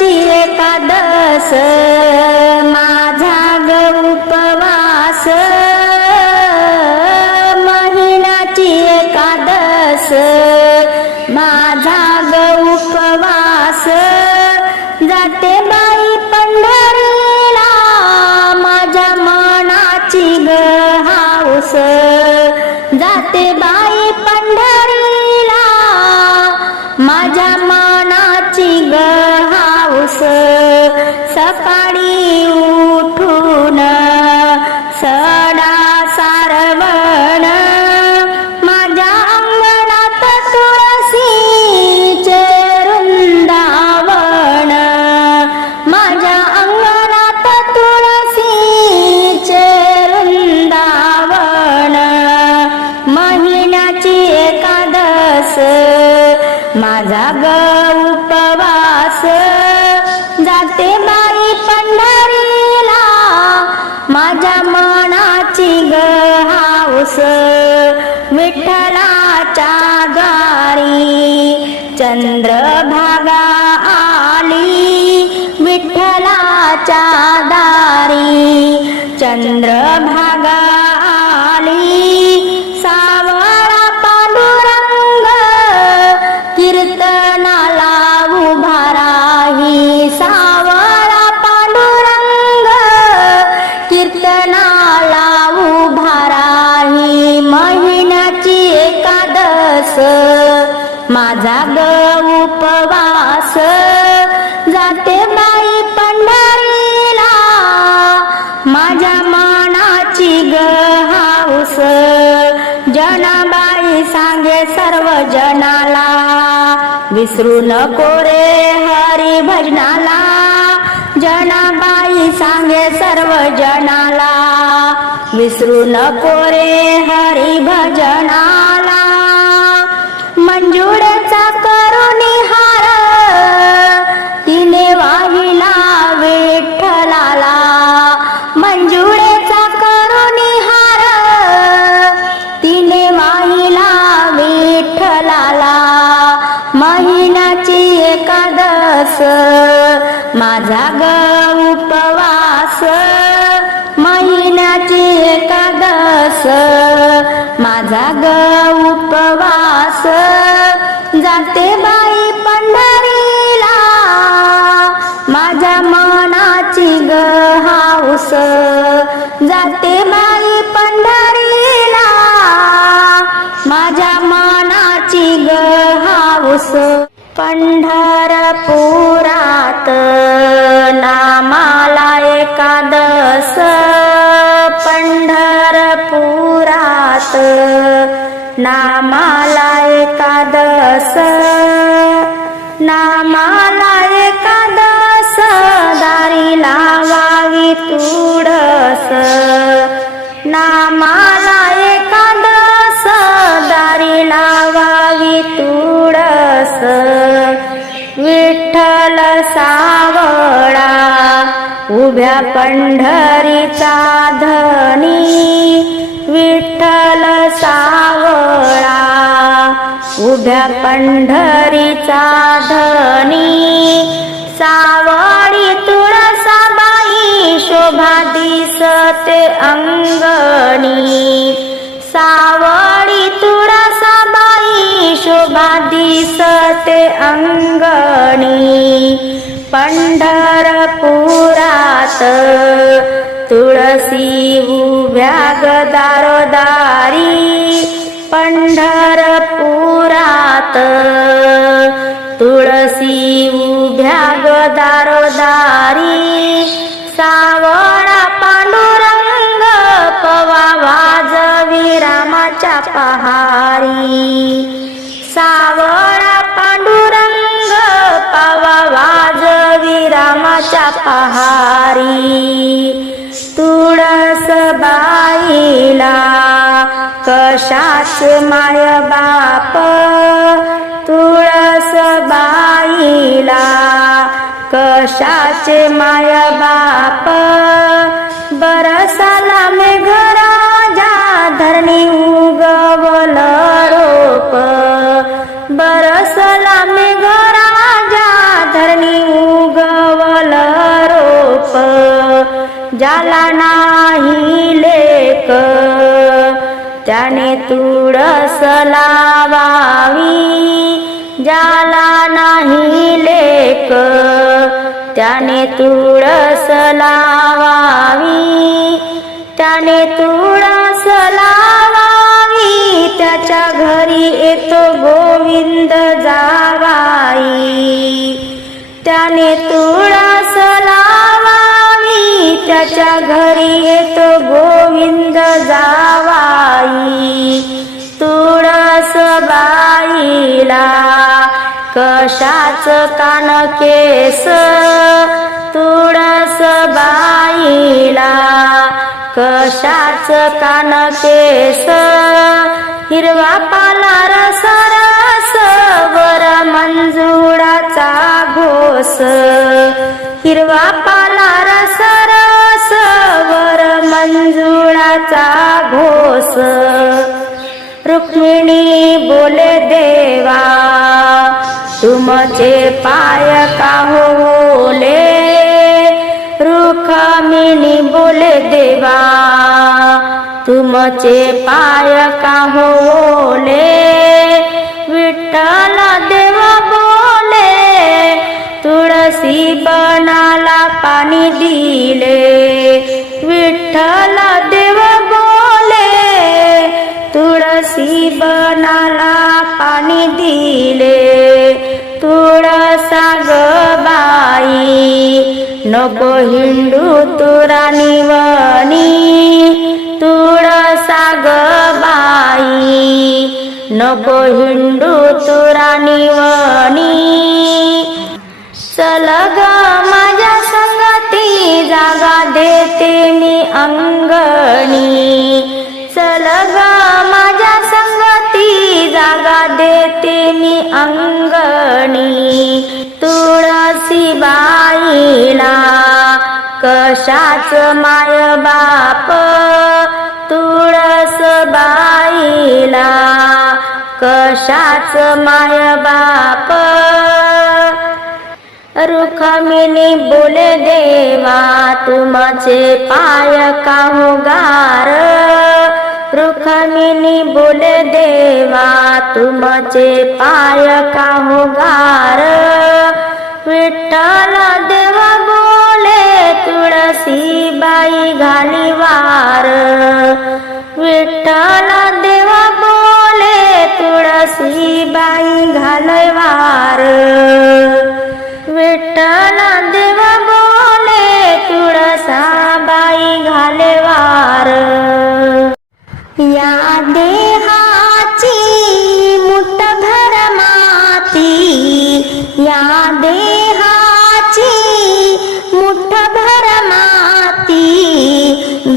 महिन्याची दारी चंद्रभा भजनाला जनाला विसरू नको रे हरी भजनाला. जनाबाई सांगे सर्व जनाला विसरू नको रे हरी भजनाला. मंजुळेचा एकादस माझा ग उपवास महिन्याची एकादस माझा ग पंढरपुरात नामाला एकादस पंढरपुरात. नामाला एकादस नामाला एकादस दारी लावावी तुडस. उभ्या पंढरीचा धनी विठ्ठल सावळा. उभ्या पंढरीचा धनी सावळी तुळसाबाई शोभा दिसते अंगणी. सावळी तुळसाबाई शोभा दिसते अंगणी. पंढरपुरात तुळसी उभ्या गदारोदारी पंढरपुरात तुळसी उभ्या गदारोदारी सावळा पांडुरंग पवा वाजवी रामाच्या पहारी सावळा वाजवी रामाच्या पहारी. तुळस बाईला कशाच माय बाप? तुळस बाईला कशाचे माय बाप? बरसाला मे सलावावी लावावी ज्याला नाही लेक त्याने तुळस लावावी. त्याने तुळस लावावी त्याच्या घरी येतो गोविंद जावाई. त्याने तुळस लावावी त्याच्या घरी येतो गोविंद जावाई. तुळस बाईला कशाच कान केस? तुळस बाईला कशाच कान केस? हिरवा पाला रस रस वर मंजुळाचा घोस. हिरवा पाला रस रस वर मंजुळाचा घोस. रुक्मिणी बोले देवा तुमचे पाय का होले रुक्मिणी बोले देवा तुमचे पाय का होले विठ्ठल देव बोले तुळसी बनाला पाणी दिले नको हिंडू तुरा निवणी तुळसा ग बाई। नको हिंडू तुरा निवणी चल ग माझ्या संगती जागा देते मी अंगणी। चल ग माझ्या संगती जागा देते मी अंगणी। तुळसी बाईला कशाच माय बाप तुळस बाईला. कशाच माय बाप? रुखमिनी बोले देवा तुमचे पाय काहुगार रुखमिनी बोले देवा तुमचे पाय काहुगार विठ्ठल दे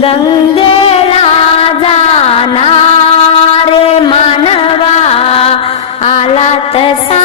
गंगेला जाणार मानवा आला तसा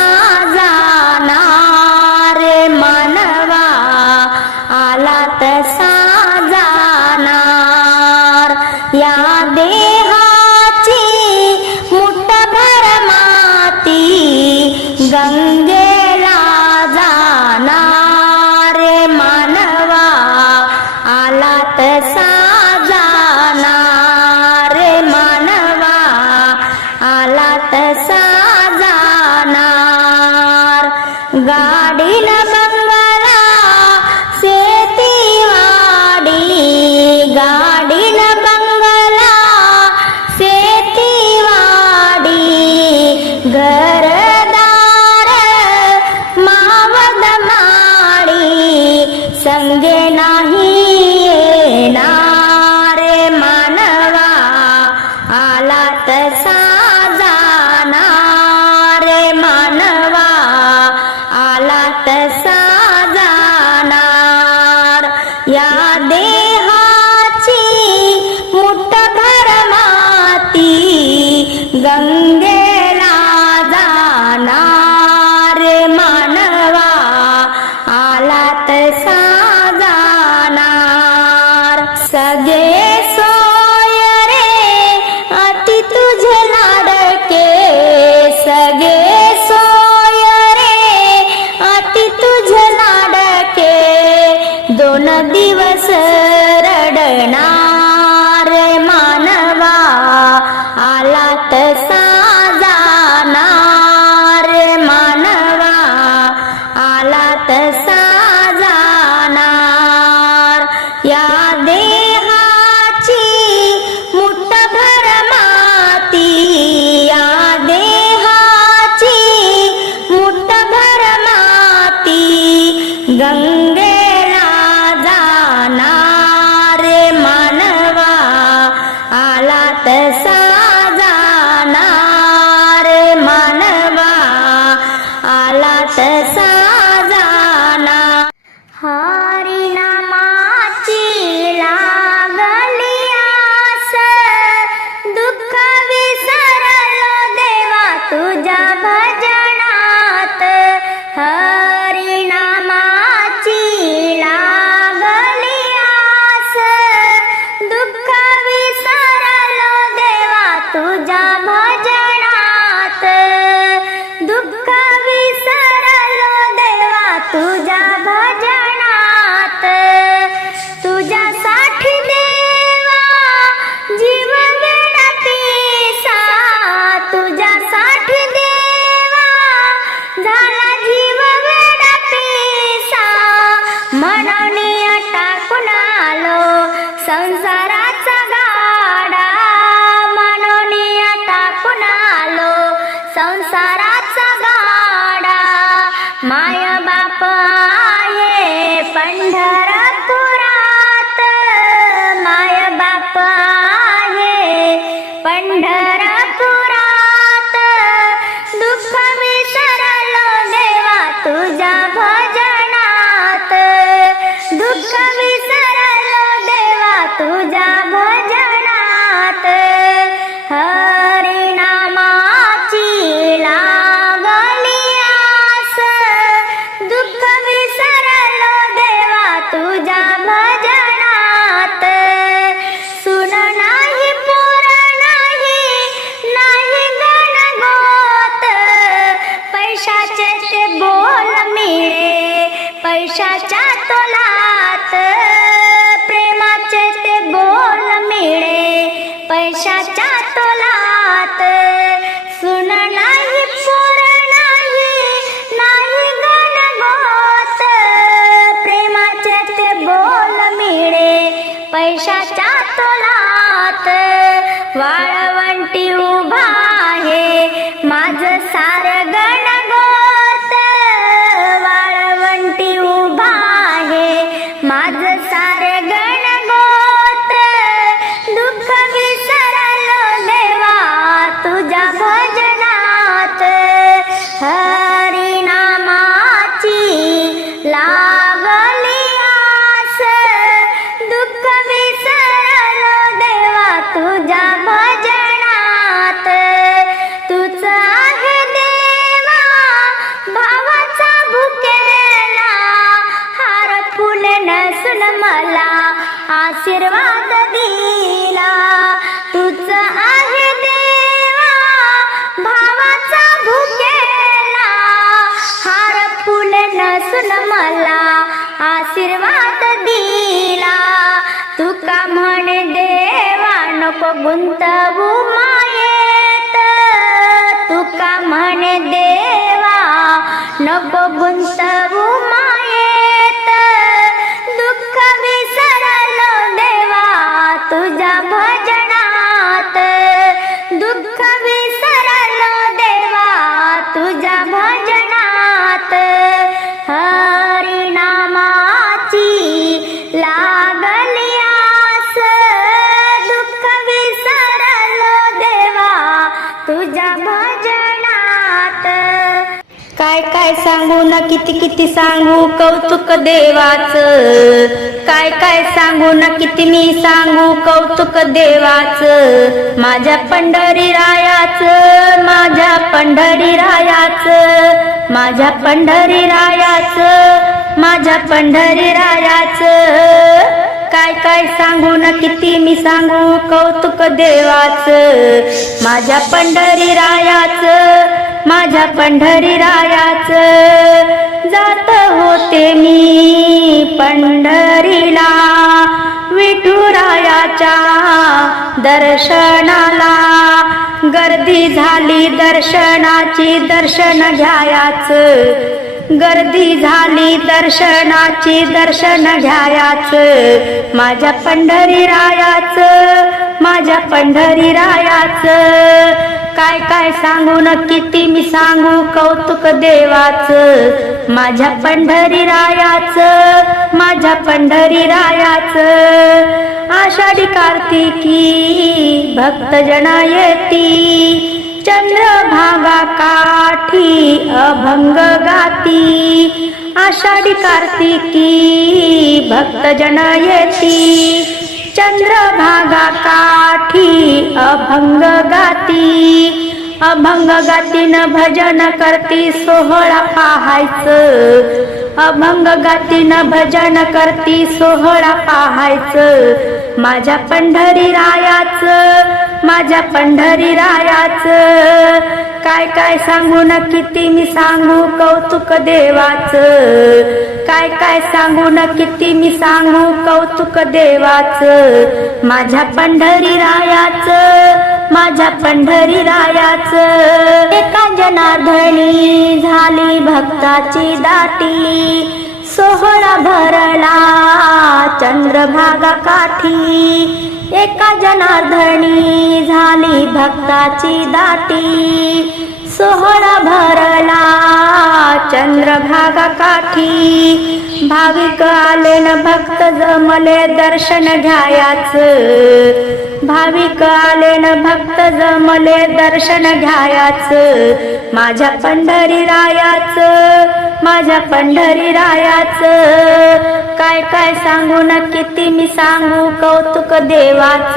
बसून मला आशीर्वाद दिला. तुका म्हण देवा नको गुंतवू मायेत. तुका म्हण देवा नको गुंतवू माय सांगू ना किती किती सांगू कौतुक देवाच? काय काय सांगू ना किती मी सांगू कौतुक देवाच? माझ्या पंढरी रायाच माझ्या पंढरी रायाच माझ्या पंढरी रायाच माझ्या पंढरी रायाच काय काय सांगू ना किती मी सांगू कौतुक देवाच? माझ्या पंढरी रायाच माझ्या पंढरी रायाच जात होते मी पंढरीला विठुरायाच्या दर्शनाला. गर्दी झाली दर्शनाची दर्शन घ्यायाच. गर्दी झाली दर्शनाची दर्शन घ्यायाच. माझ्या पंढरी रायाच माझ्या पंढरी रायाच काय काय सांगू न किती मी सांगू? कौतुक देवाच माझ्या पंढरी रायाच माझ्या पंढरी रायाच. आषाढी कार्तिकी भक्तजन येती चंद्रभागा काठी अभंग गाती. आषाढी कार्तिकी भक्तजन येती. चंद्रभागा काठी अभंग गाती अभंग गातीन भजन करती सोहळा पाहायचं. अभंग गातीन भजन करती सोहळा पाहायचं. माझ्या पंढरी रायाच माझ्या पंढरी रायाच. काय काय सांगू न किती मी सांगू? कौतुक देवाच. काय काय सांगू न किती मी सांगू? कौतुक देवाच. माझ्या पंढरी रायाच माझ्या पंढरी रायाच. एका झाली भक्ताची दाटी. सोहळा भरला चंद्रभागा काठी. एका जनार्दनी झाली भक्ताची दाटी. सोहळा भरला चंद्रभागा काठी भाविक आले न भक्त जमले दर्शन घ्यायाच. भाविक आले न भक्त जमले दर्शन घ्यायाच. माझ्या पंढरी रायाच माझ्या पंढरी रायाच. काय काय सांगू न किती मी सांगू कौतुक देवाच?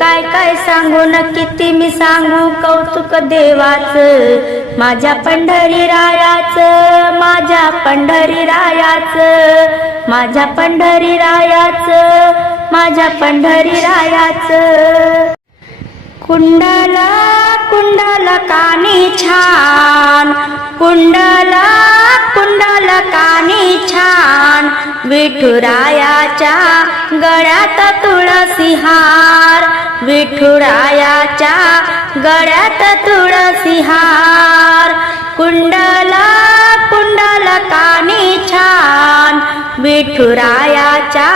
काय काय सांगू न किती मी सांगू कौतुक देवाच? माझ्या पंढरी रायाच माझ्या पंढरी रायाच माझ्या पंढरी रायाच माझ्या पंढरी रायाच. कुंडला कुंडला कानी छान कुंडला कुंडला कानी छान. विठुरायाच्या गळ्यात तुळसी हार. विठुरायाच्या गळ्यात तुळसी हार. कुंडला कुंडल कानी छान. विठुरायाच्या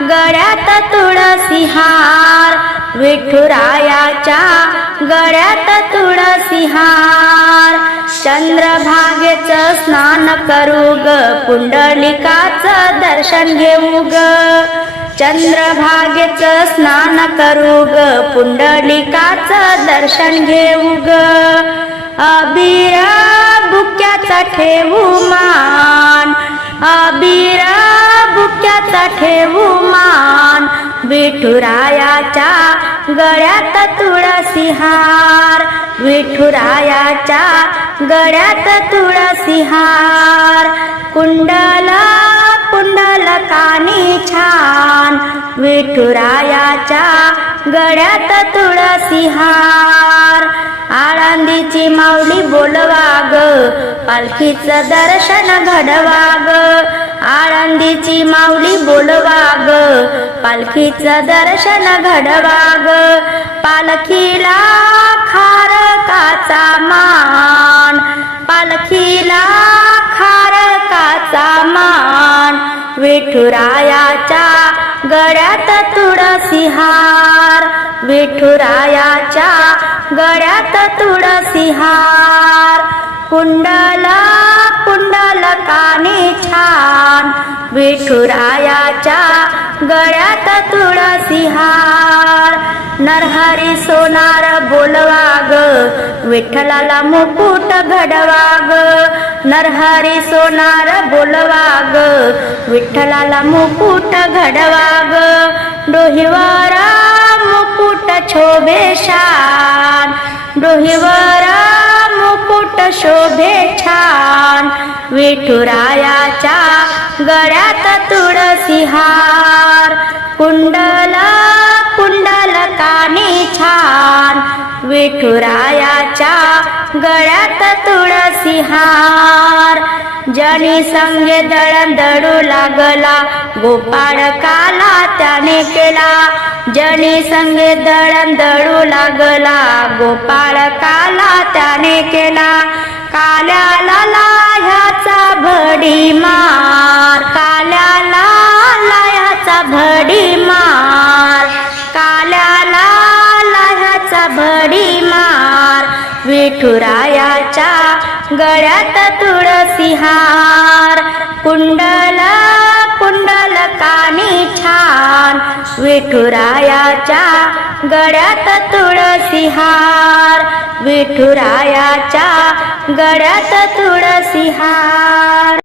गळ्यात तुळसी हार. विठुरायाच्या गळ्यात तुळसी हार. चंद्रभागेच स्नान करू ग पुंडलिकाचं दर्शन घेऊ ग. चंद्रभागेच स्नान करू ग पुंडलिकाचं दर्शन घेऊ ग. अबिरा बुक्याचा ठेवू मान. अबिरा बुक्याचा ठेवू मान विठुरायाच्या गळ्यात तुळसी हार विठुरायाच्या गळ्यात तुळसी हार कुंडला कुंडलकानी छान. विठुरायाच्या गळ्यात तुळसी हार. आळंदीची माऊली बोलवा ग पालखीचं दर्शन घडवाग. आळंदीची माऊली बोलवाग पालखीचं दर्शन घडवाग. पालखीला पालखीला खारकाचा मान. पालखीला खारकाचा मान. विठुरायाच्या गळ्यात तुळसिहार विठुरायाच्या गळ्यात तुळसिहार कुंडल कुंडला कुंडल कानी छान. विठुरायाच्या गळ्यात तुळसिहार नरहरी सोनार बोलवा ग विठ्ठलाला मुकुट घडवा ग नरहरी सोनार बोलवाग विठ्ठलाला मुकुट घडवाग डोहिवारा मुकुट शोभे छान डोहीवरा मुकुट शोभे छान विठुरायाच्या गळ्यात तुळसिहार कुंडला कुंडलकानी छान. विठुरायाच्या गळ्यात तुळसी हार. जनी संगे दळण दळू लागला. गोपाळ काला त्याने केला. जनी संगे दळण दडू लागला. गोपाळ काला त्याने केला. काल्याला ह्या भडी मार. काल्याला लाह्याचा भडी मार. उडी मार. विठुरायाच्या गळ्यात तुळसी हार. कुंडल कुंडल कानी छान. विठुरायाच्या गळ्यात तुळसी हार. विठुरायाच्या गळ्यात तुळसी हार.